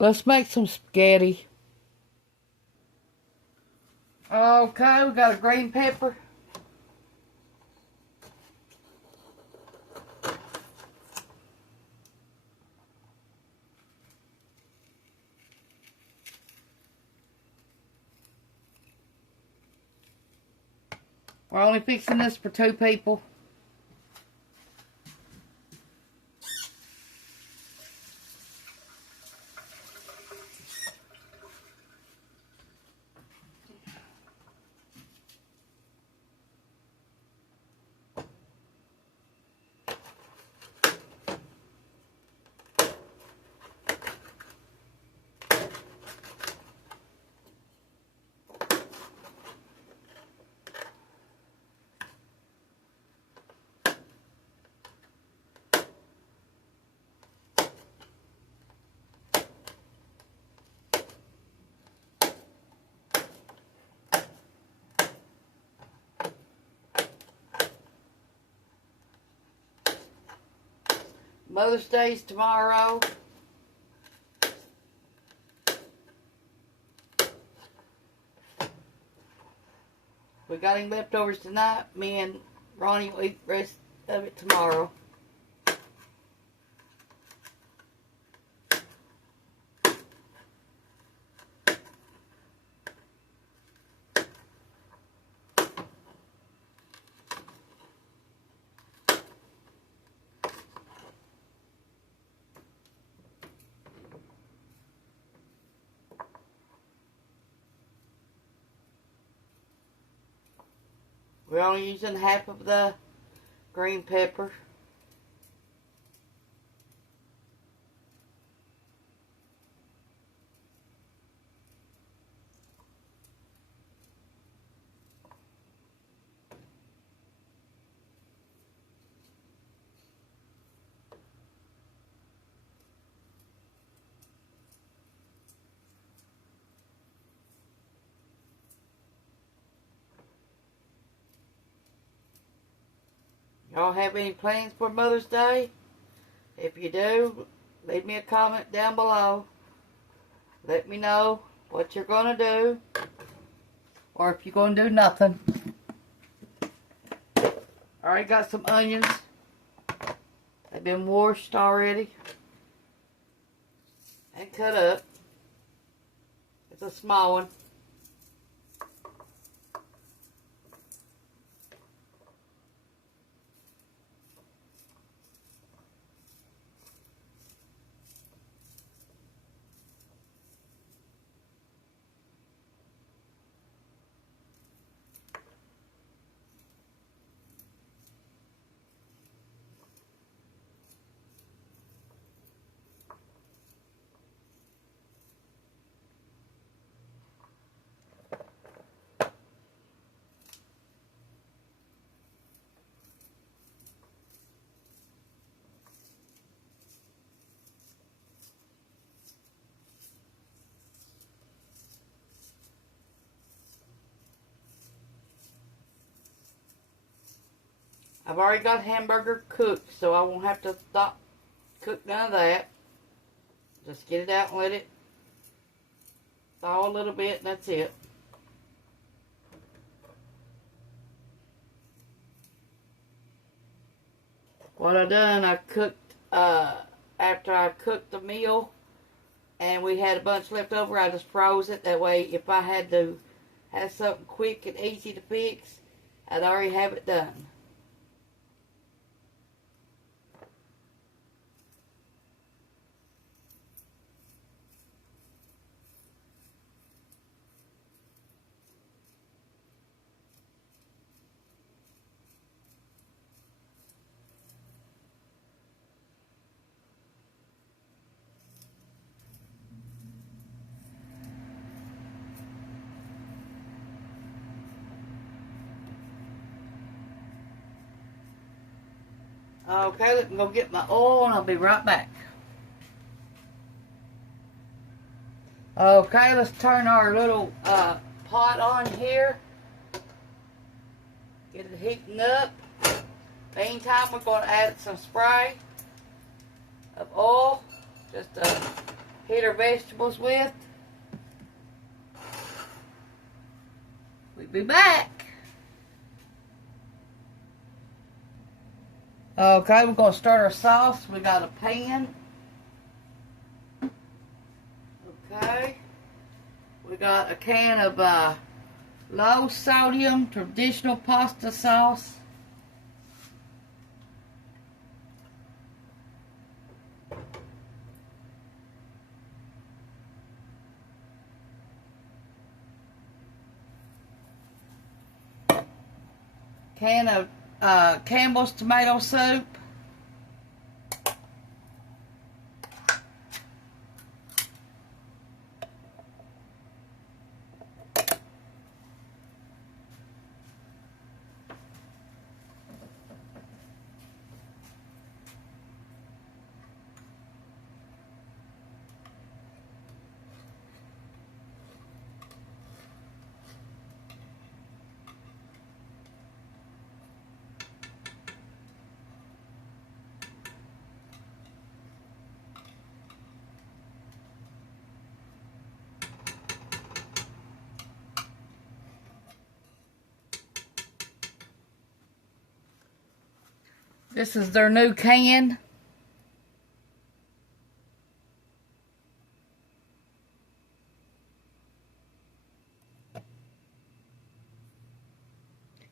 Let's make some spaghetti. Okay, we got a green pepper. We're only fixing this for 2 people. Mother's Day's tomorrow. We got any leftovers tonight. Me and Ronnie will eat the rest of it tomorrow. We're only using half of the green pepper. Y'all have any plans for Mother's Day? If you do, leave me a comment down below. Let me know what you're going to do. Or if you're going to do nothing. Already got some onions. They've been washed already. And cut up. It's a small one. I've already got hamburger cooked, so I won't have to stop cook none of that. Just get it out and let it thaw a little bit, and that's it. What I done, I cooked, after I cooked the meal, and we had a bunch left over, I just froze it. That way, if I had to have something quick and easy to fix, I'd already have it done. Okay, let me go get my oil and I'll be right back. Okay, let's turn our little pot on here. Get it heating up. Meantime, we're going to add some spray of oil. Just a heat our vegetables with. We'll be back. Okay, we're going to start our sauce. We got a pan. Okay. We got a can of low sodium traditional pasta sauce. Can of Campbell's tomato soup. This is their new can.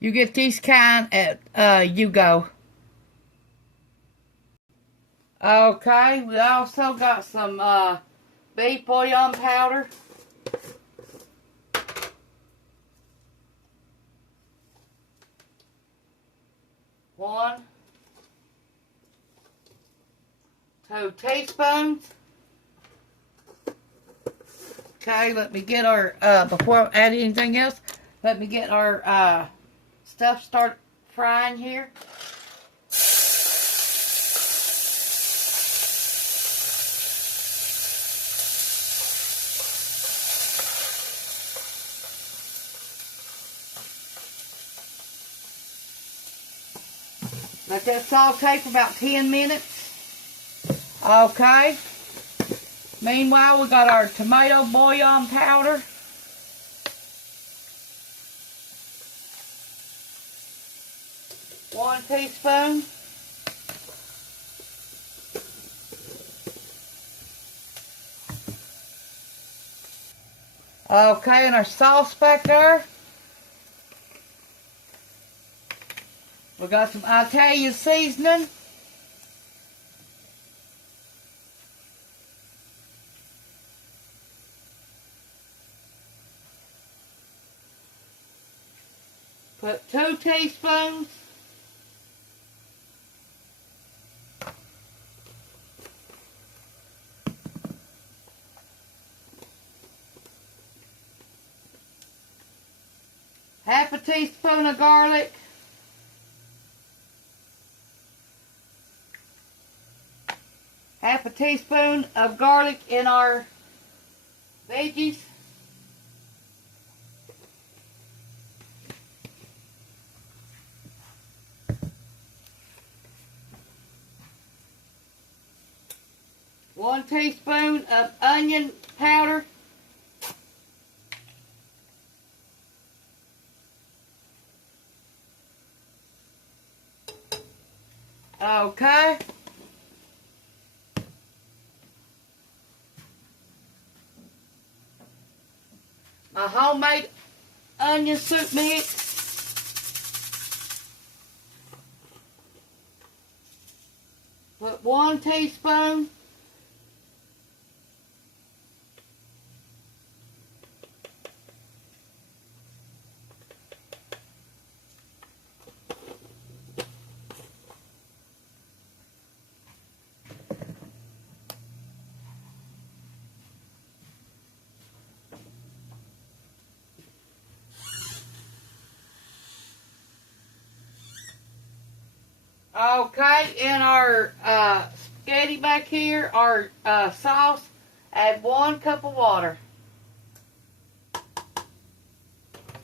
You get these kind at You Go. Okay, we also got some beef bouillon powder. One. 2 teaspoons. Okay, let me get our, before I add anything else, let me get our stuff start frying here. Let that saute for about 10 minutes. Okay. Meanwhile, we got our tomato bouillon powder. One teaspoon. Okay, and our sauce back there. We got some Italian seasoning. Put 2 teaspoons. Half a teaspoon of garlic. Half a teaspoon of garlic in our veggies. One teaspoon of onion powder. Okay. My homemade onion soup mix. Put 1 teaspoon. Okay, in our spaghetti back here, our sauce, add 1 cup of water.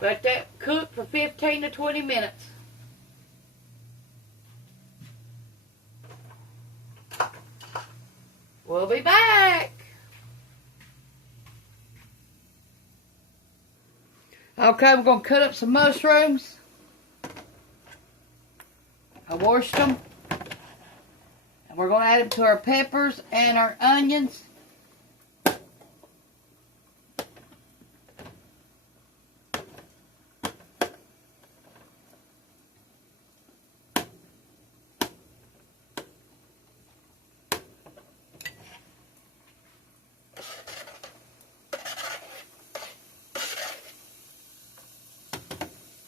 Let that cook for 15 to 20 minutes. We'll be back. Okay, we're going to cut up some mushrooms. I washed them. And we're going to add them to our peppers and our onions.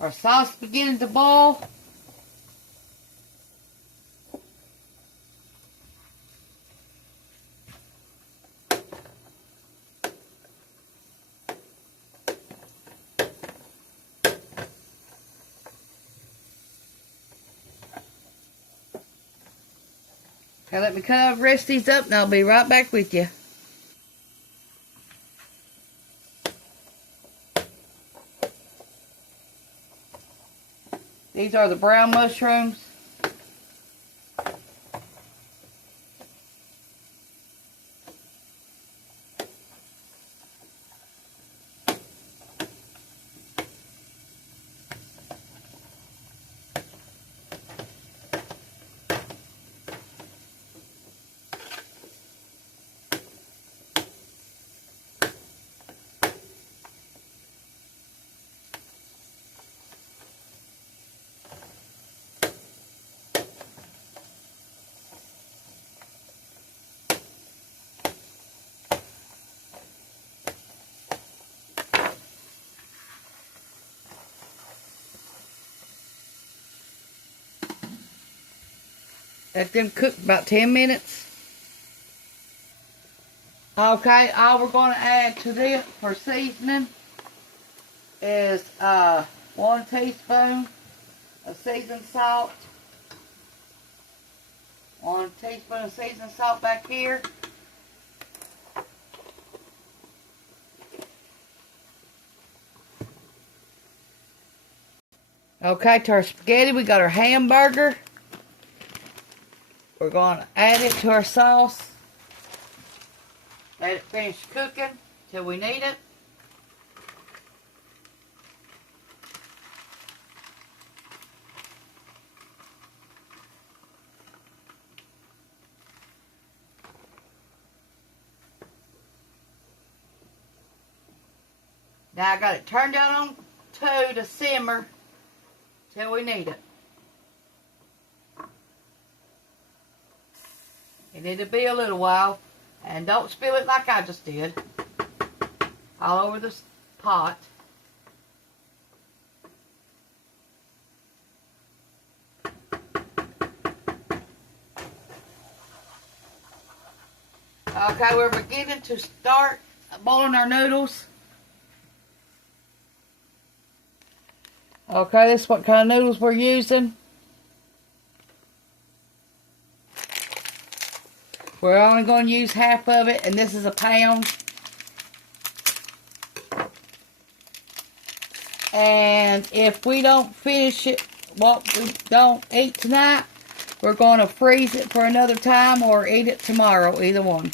Our sauce is beginning to boil. Okay, let me cut the rest of these up and I'll be right back with you. These are the brown mushrooms. Let them cook about 10 minutes. Okay, all we're going to add to this for seasoning is 1 teaspoon of seasoned salt. 1 teaspoon of seasoned salt back here. Okay, to our spaghetti, we got our hamburger. We're going to add it to our sauce. Let it finish cooking till we need it. Now I got it turned down on 2 to simmer till we need it. And it'll be a little while. And don't spill it like I just did. All over the pot. Okay, we're beginning to start boiling our noodles. Okay, this is what kind of noodles we're using. We're only going to use half of it, and this is a pound. And if we don't finish it, what we don't eat tonight, we're going to freeze it for another time or eat it tomorrow, either one.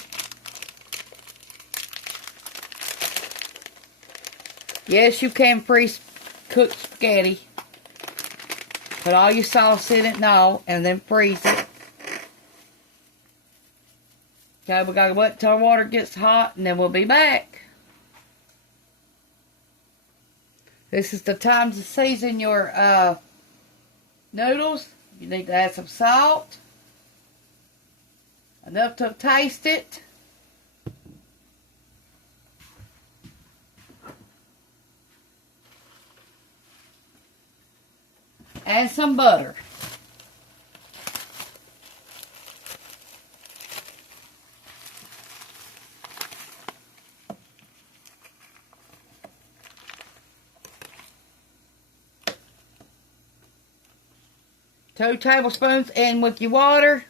Yes, you can freeze cooked spaghetti. Put all your sauce in it and all, and then freeze it. Okay, we gotta wait till our water gets hot, and then we'll be back. This is the time to season your noodles. You need to add some salt. Enough to taste it. And some butter. Two tablespoons in with your water.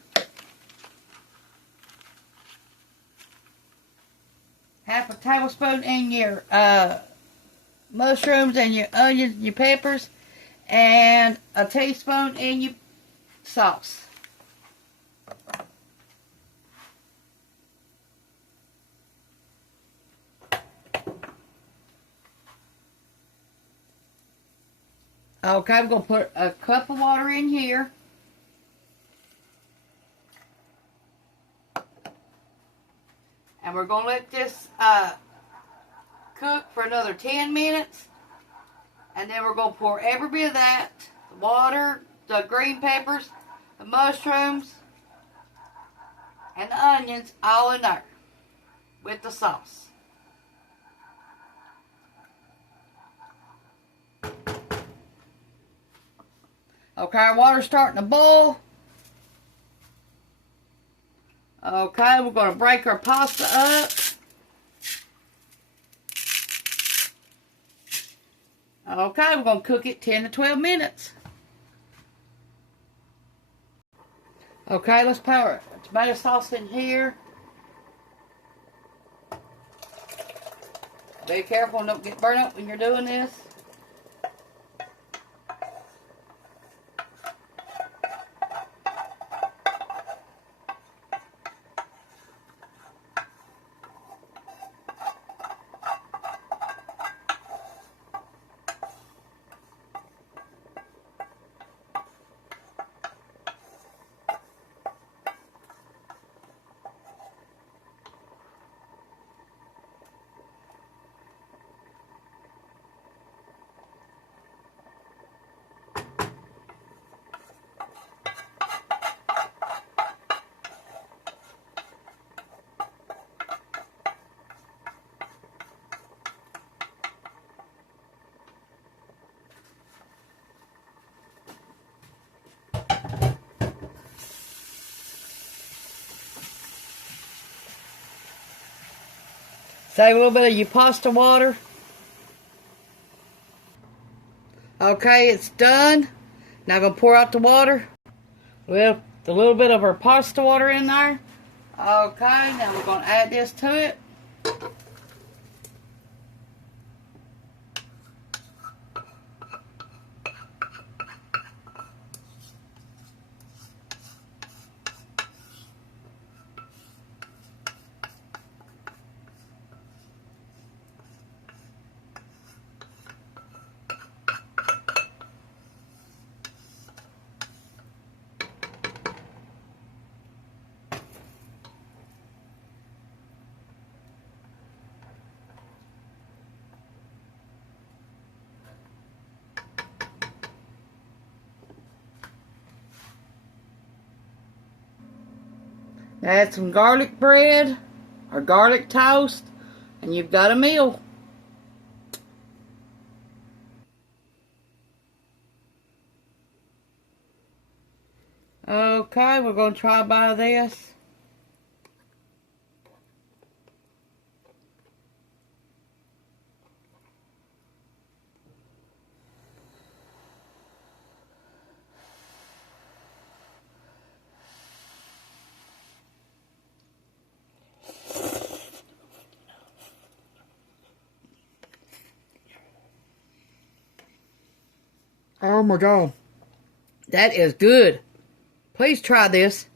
Half a tablespoon in your mushrooms and your onions and your peppers. And a teaspoon in your sauce. Okay, I'm going to put a cup of water in here. And we're going to let this cook for another 10 minutes. And then we're going to pour every bit of that, the water, the green peppers, the mushrooms, and the onions all in there with the sauce. Okay, our water's starting to boil. Okay, we're going to break our pasta up. Okay, we're going to cook it 10 to 12 minutes. Okay, let's pour our tomato sauce in here. Be careful and don't get burnt up when you're doing this. Save a little bit of your pasta water. Okay, it's done. Now I'm going to pour out the water. With a little bit of our pasta water in there. Okay, now we're going to add this to it. Add some garlic bread or garlic toast, and you've got a meal. Okay, we're going to try by this. Oh my God. That is good. Please try this.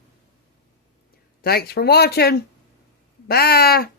Thanks for watching. Bye.